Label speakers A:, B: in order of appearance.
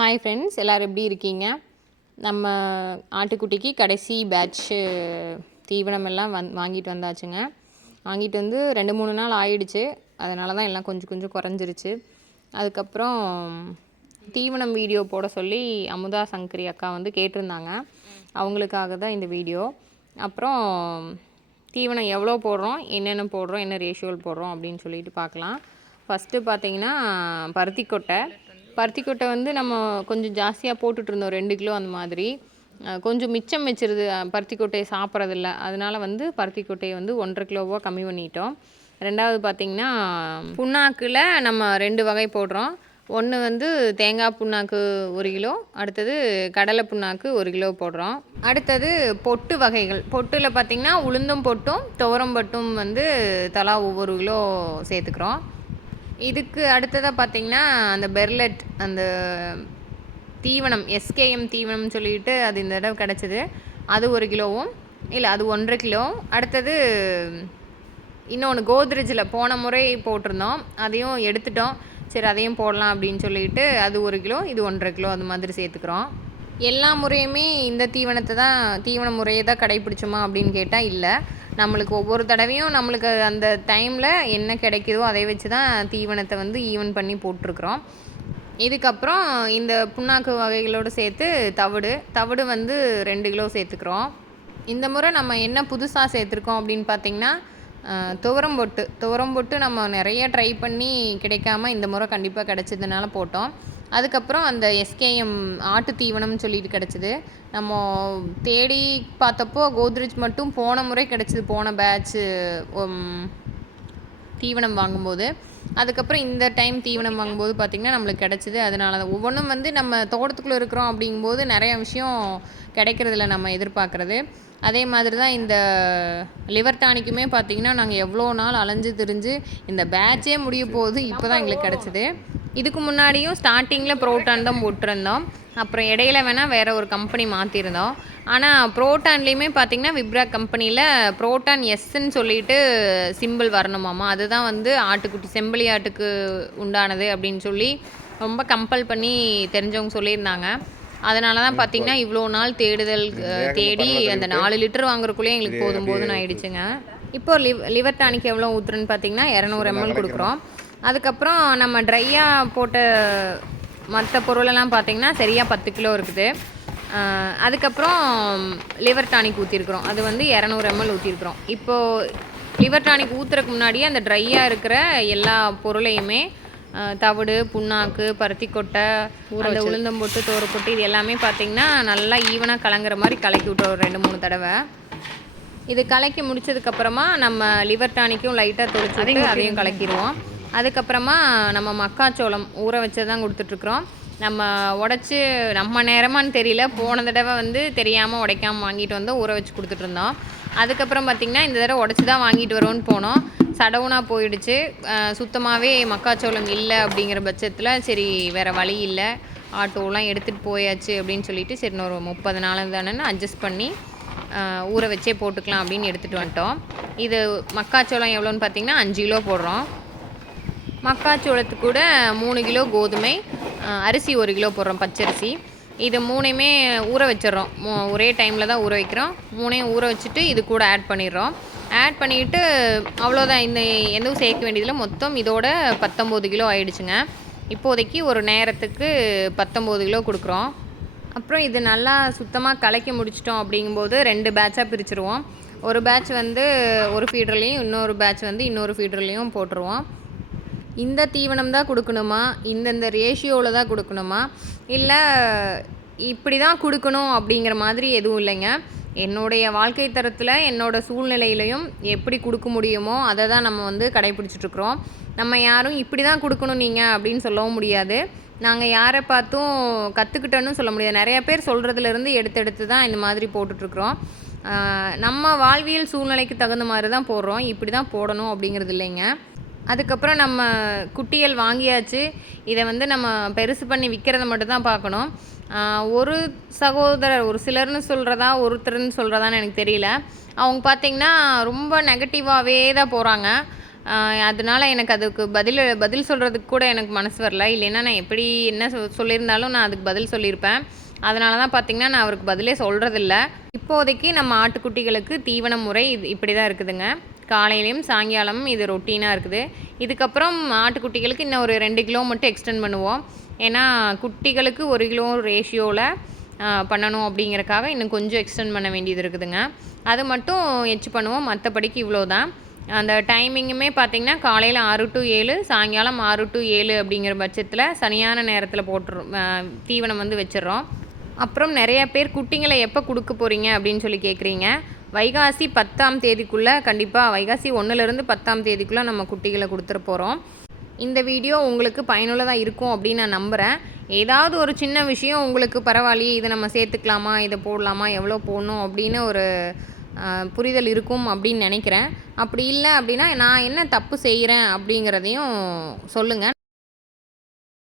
A: Hi friends எல்லோரும் எப்படி இருக்கீங்க? நம்ம ஆட்டுக்குட்டிக்கு கடைசி பேட்ச்சு தீவனம் எல்லாம் வந் வாங்கிட்டு வந்தாச்சுங்க. வாங்கிட்டு வந்து ரெண்டு மூணு நாள் ஆயிடுச்சு. அதனால தான் எல்லாம் கொஞ்சம் கொஞ்சம் குறைஞ்சிருச்சு. அதுக்கப்புறம் தீவனம் வீடியோ போட சொல்லி அமுதா சங்கரி அக்கா வந்து கேட்டிருந்தாங்க. அவங்களுக்காக தான் இந்த வீடியோ. அப்புறம் தீவனம் எவ்வளோ போடுறோம் என்னென்ன போடுறோம் என்ன ரேஷியோவில் போடுறோம் அப்படின்னு சொல்லிட்டு பார்க்கலாம். ஃபஸ்ட்டு பார்த்தீங்கன்னா பருத்திக்கொட்டை. பருத்தி கொட்டை வந்து நம்ம கொஞ்சம் ஜாஸ்தியாக போட்டுட்ருந்தோம் ரெண்டு கிலோ அந்த மாதிரி. கொஞ்சம் மிச்சம் வச்சிருது பருத்தி கொட்டையை சாப்பிட்றதில்ல. அதனால் வந்து பருத்தி கொட்டையை வந்து ஒன்றரை கிலோவாக கம்மி பண்ணிட்டோம். ரெண்டாவது பார்த்திங்கன்னா புண்ணாக்கில் நம்ம ரெண்டு வகை போடுறோம். ஒன்று வந்து தேங்காய் புண்ணாக்கு ஒரு கிலோ அடுத்தது கடலை புண்ணாக்கு ஒரு கிலோ போடுறோம். அடுத்தது பொட்டு வகைகள். பொட்டில் பார்த்திங்கன்னா உளுந்தும் பொட்டும் துவரம் பொட்டும் வந்து தலா ஒவ்வொரு கிலோ சேர்த்துக்கிறோம். இதுக்கு அடுத்ததாக பார்த்தீங்கன்னா அந்த பெர்லெட் அந்த தீவனம் எஸ்கேஎம் தீவனம்னு சொல்லிட்டு அது இந்த தடவை கிடச்சிது. அது ஒரு கிலோவும் இல்லை அது ஒன்றரை கிலோ. அடுத்தது இன்னொன்று கோத்ரெஜில் போன முறை போட்டிருந்தோம். அதையும் எடுத்துட்டோம். சரி அதையும் போடலாம் அப்படின்னு சொல்லிட்டு அது ஒரு கிலோ இது ஒன்றரை கிலோ அது மாதிரி சேர்த்துக்கிறோம். எல்லா முறையுமே இந்த தீவனத்தை தான் தீவன முறையை தான் கடைப்பிடிச்சோமா அப்படின்னு கேட்டால் இல்லை. நம்மளுக்கு ஒவ்வொரு தடவையும் நம்மளுக்கு அந்த டைமில் என்ன கிடைக்குதோ அதை வச்சு தான் தீவனத்தை வந்து ஈவன் பண்ணி போட்டிருக்கிறோம். இதுக்கப்புறம் இந்த புண்ணாக்கு வகைகளோடு சேர்த்து தவிடு தவிடு வந்து ரெண்டு கிலோ சேர்த்துக்கிறோம். இந்த முறை நம்ம என்ன புதுசாக சேர்த்துருக்கோம் அப்படின்னு பார்த்தீங்கன்னா பொட்டு துவரம் பொட்டு நம்ம நிறைய ட்ரை பண்ணி கிடைக்காம இந்த முறை கண்டிப்பாக கிடச்சதுனால போட்டோம். அதுக்கப்புறம் அந்த எஸ்கேஎம் ஆட்டு தீவனம்னு சொல்லிட்டு கிடச்சிது. நம்ம தேடி பார்த்தப்போ கோத்ரெஜ் மட்டும் போன முறை கிடச்சிது போன பேட்ச்சு தீவனம் வாங்கும்போது. அதுக்கப்புறம் இந்த டைம் தீவனம் வாங்கும்போது பார்த்திங்கன்னா நம்மளுக்கு கிடச்சிது. அதனால தான் ஒவ்வொன்றும் வந்து நம்ம தோட்டத்துக்குள்ளே இருக்கிறோம் அப்படிங்கும்போது நிறைய விஷயம் கிடைக்கிறதில்ல நம்ம எதிர்பார்க்குறது. அதே மாதிரி தான் இந்த லிவர் டானிக்குமே பார்த்திங்கன்னா நாங்கள் எவ்வளோ நாள் அலைஞ்சு திரிஞ்சு இந்த பேட்சே முடிய போகுது. இப்போ தான் எங்களுக்கு கிடச்சிது. இதுக்கு முன்னாடியும் ஸ்டார்டிங்கில் ப்ரோட்டான் தான் போட்டிருந்தோம். அப்புறம் இடையில வேணால் வேறு ஒரு கம்பெனி மாற்றிருந்தோம் ஆனால் ப்ரோட்டான்லேயுமே பார்த்தீங்கன்னா விப்ரா கம்பெனியில் ப்ரோட்டான் எஸ்ன்னு சொல்லிட்டு சிம்பிள் வரணுமாமா? அதுதான் வந்து ஆட்டுக்குட்டி செம்பளி ஆட்டுக்கு உண்டானது அப்படின்னு சொல்லி ரொம்ப கம்பல் பண்ணி தெரிஞ்சவங்க சொல்லியிருந்தாங்க. அதனால தான் பார்த்தீங்கன்னா இவ்வளோ நாள் தேடுதல் தேடி அந்த நாலு லிட்டர் வாங்குறக்குள்ளேயே எங்களுக்கு போதும் போதும்னு ஆயிடுச்சுங்க. இப்போ லிவ் லிவர் டானிக் எவ்வளோ ஊற்றுறன்னு பார்த்தீங்கன்னா இரநூறு எம்எல் கொடுக்குறோம். அதுக்கப்புறம் நம்ம ட்ரையாக போட்ட மற்ற பொருளெல்லாம் பார்த்தீங்கன்னா சரியாக பத்து கிலோ இருக்குது. அதுக்கப்புறம் லிவர் டானிக் ஊற்றிருக்கிறோம் அது வந்து இரநூறு எம்எல் ஊற்றிருக்கிறோம் இப்போது லிவர் டானிக் ஊற்றுறதுக்கு முன்னாடியே அந்த ட்ரையாக இருக்கிற எல்லா பொருளையுமே தவிடு புண்ணாக்கு பருத்தி கொட்டை அந்த உளுந்தம்பொட்டு தோரப்பொட்டு இது எல்லாமே பார்த்தீங்கன்னா நல்லா ஈவனாக கலங்குற மாதிரி கலக்கி விட்டுறோம் ஒரு ரெண்டு மூணு தடவை. இது கலக்கி முடிச்சதுக்கப்புறமா நம்ம லிவர் டானிக்கும் லைட்டாக தொளிச்சு அதையும் கலக்கிடுவோம். அதுக்கப்புறமா நம்ம மக்காச்சோளம் ஊற வச்சு தான் கொடுத்துட்ருக்குறோம். நம்ம உடச்சி நம்ம நேரமான்னு தெரியல. போன தடவை வந்து தெரியாமல் உடைக்காமல் வாங்கிட்டு வந்தோம் ஊற வச்சு கொடுத்துட்ருந்தோம். அதுக்கப்புறம் பார்த்திங்கன்னா இந்த தடவை உடச்சி தான் வாங்கிட்டு வரோன்னு போனோம். சடவுனாக போயிடுச்சு. சுத்தமாகவே மக்காச்சோளம் இல்லை அப்படிங்கிற பட்சத்தில் சரி வேறு வழி இல்லை. ஆட்டோலாம் எடுத்துகிட்டு போயாச்சு அப்படின்னு சொல்லிட்டு சரி இன்னொரு ஒரு முப்பது நாள் தானேன்னு அட்ஜஸ்ட் பண்ணி ஊற வச்சே போட்டுக்கலாம் அப்படின்னு எடுத்துகிட்டு வந்துட்டோம். இது மக்காச்சோளம் எவ்வளோன்னு பார்த்திங்கன்னா அஞ்சு கிலோ போடுறோம். மக்காச்சோளத்துக்கு கூட மூணு கிலோ கோதுமை அரிசி ஒரு கிலோ போடுறோம் பச்சரிசி. இது மூணையுமே ஊற வச்சிடுறோம். மூ- ஒரே டைமில் தான் ஊற வைக்கிறோம். மூணையும் ஊற வச்சுட்டு இது கூட ஆட் பண்ணிடுறோம். ஆட் பண்ணிவிட்டு அவ்வளோதான். இந்த எதுவும் சேர்க்க வேண்டியதில்லை. மொத்தம் இதோட பத்தொம்போது கிலோ ஆயிடுச்சுங்க. இப்போதைக்கு ஒரு நேரத்துக்கு பத்தொம்போது கிலோ கொடுக்குறோம். அப்புறம் இது நல்லா சுத்தமாக கலக்கி முடிச்சிட்டோம் அப்படிங்கும்போது ரெண்டு பேட்சாக பிரிச்சுருவோம். ஒரு பேட்ச் வந்து ஒரு ஃபீடர்லேயும் இன்னொரு பேட்ச் வந்து இன்னொரு ஃபீடர்லேயும் போட்டுருவோம். இந்த தீவனம் தான் கொடுக்கணுமா? இந்தந்த ரேஷியோவில் தான் கொடுக்கணுமா? இல்லை இப்படி தான் கொடுக்கணும் அப்படிங்கிற மாதிரி எதுவும் இல்லைங்க. என்னுடைய வாழ்க்கை தரத்தில் என்னோடய சூழ்நிலையிலையும் எப்படி கொடுக்க முடியுமோ அதை தான் நம்ம வந்து கடைப்பிடிச்சிட்ருக்குறோம் நம்ம யாரும் இப்படி தான் கொடுக்கணும் நீங்கள் அப்படின்னு சொல்லவும் முடியாது. நாங்கள் யாரை பார்த்தும் கற்றுக்கிட்டோன்னு சொல்ல முடியாது. நிறையா பேர் சொல்கிறதுலேருந்து எடுத்து எடுத்து தான் இந்த மாதிரி போட்டுட்ருக்குறோம் நம்ம வாழ்வியல் சூழ்நிலைக்கு தகுந்த மாதிரி தான் போடுறோம். இப்படி தான் போடணும் அப்படிங்கிறது இல்லைங்க. அதுக்கப்புறம் நம்ம குட்டிகள் வாங்கியாச்சு. இதை வந்து நம்ம பெருசு பண்ணி விற்கிறத மட்டும் தான் பார்க்கணும். ஒரு சகோதரர் ஒரு சிலர்னு சொல்கிறதா ஒருத்தர்னு சொல்கிறதான்னு எனக்கு தெரியல. அவங்க பார்த்தீங்கன்னா ரொம்ப நெகட்டிவாகவே தான் போகிறாங்க அதனால எனக்கு அதுக்கு பதில் பதில் சொல்கிறதுக்கு கூட எனக்கு மனசு வரல. இல்லைன்னா நான் எப்படி என்ன சொ சொல்லியிருந்தாலும் நான் அதுக்கு பதில் சொல்லியிருப்பேன். அதனால தான் பார்த்திங்கன்னா நான் அவருக்கு பதிலே சொல்கிறதில்ல இப்போதைக்கு நம்ம ஆட்டுக்குட்டிகளுக்கு தீவன முறை இது இப்படி தான் இருக்குதுங்க. காலையிலையும் சாயங்காலமும் இது ரொட்டீனாக இருக்குது. இதுக்கப்புறம் ஆட்டுக்குட்டிகளுக்கு இன்னும் ஒரு ரெண்டு கிலோ மட்டும் எக்ஸ்டெண்ட் பண்ணுவோம். ஏன்னா குட்டிகளுக்கு ஒரு கிலோ ரேஷியோவில் பண்ணணும் அப்படிங்கிறக்காக இன்னும் கொஞ்சம் எக்ஸ்டெண்ட் பண்ண வேண்டியது இருக்குதுங்க. அது மட்டும் எச்சு பண்ணுவோம். மற்றபடிக்கு இவ்வளோ தான் அந்த டைமிங்குமே பார்த்திங்கன்னா காலையில் ஆறு டு ஏழு சாயங்காலம் ஆறு டு ஏழு அப்படிங்கிற பட்சத்தில் சரியான நேரத்தில் போட்டுரும் தீவனம் வந்து வச்சிடுறோம் அப்புறம் நிறைய பேர் குட்டிங்களை எப்போ கொடுக்க போகிறீங்க அப்படின்னு சொல்லி கேட்குறீங்க வைகாசி பத்தாம் தேதிக்குள்ளே கண்டிப்பாக வைகாசி ஒன்றுலேருந்து பத்தாம் தேதிக்குள்ளே நம்ம குட்டிகளை கொடுத்துட போகிறோம் இந்த வீடியோ உங்களுக்கு பயனுள்ளதாக இருக்கும் அப்படின்னு நான் நம்புகிறேன் ஏதாவது ஒரு சின்ன விஷயம் உங்களுக்கு பரவாயில்லையே இதை நம்ம சேர்த்துக்கலாமா இதை போடலாமா எவ்வளோ போடணும் அப்படின்னு ஒரு புரிதல் இருக்கும் அப்படின்னு நினைக்கிறேன். அப்படி இல்லை அப்படின்னா நான் என்ன தப்பு செய்கிறேன் அப்படிங்கிறதையும் சொல்லுங்கள்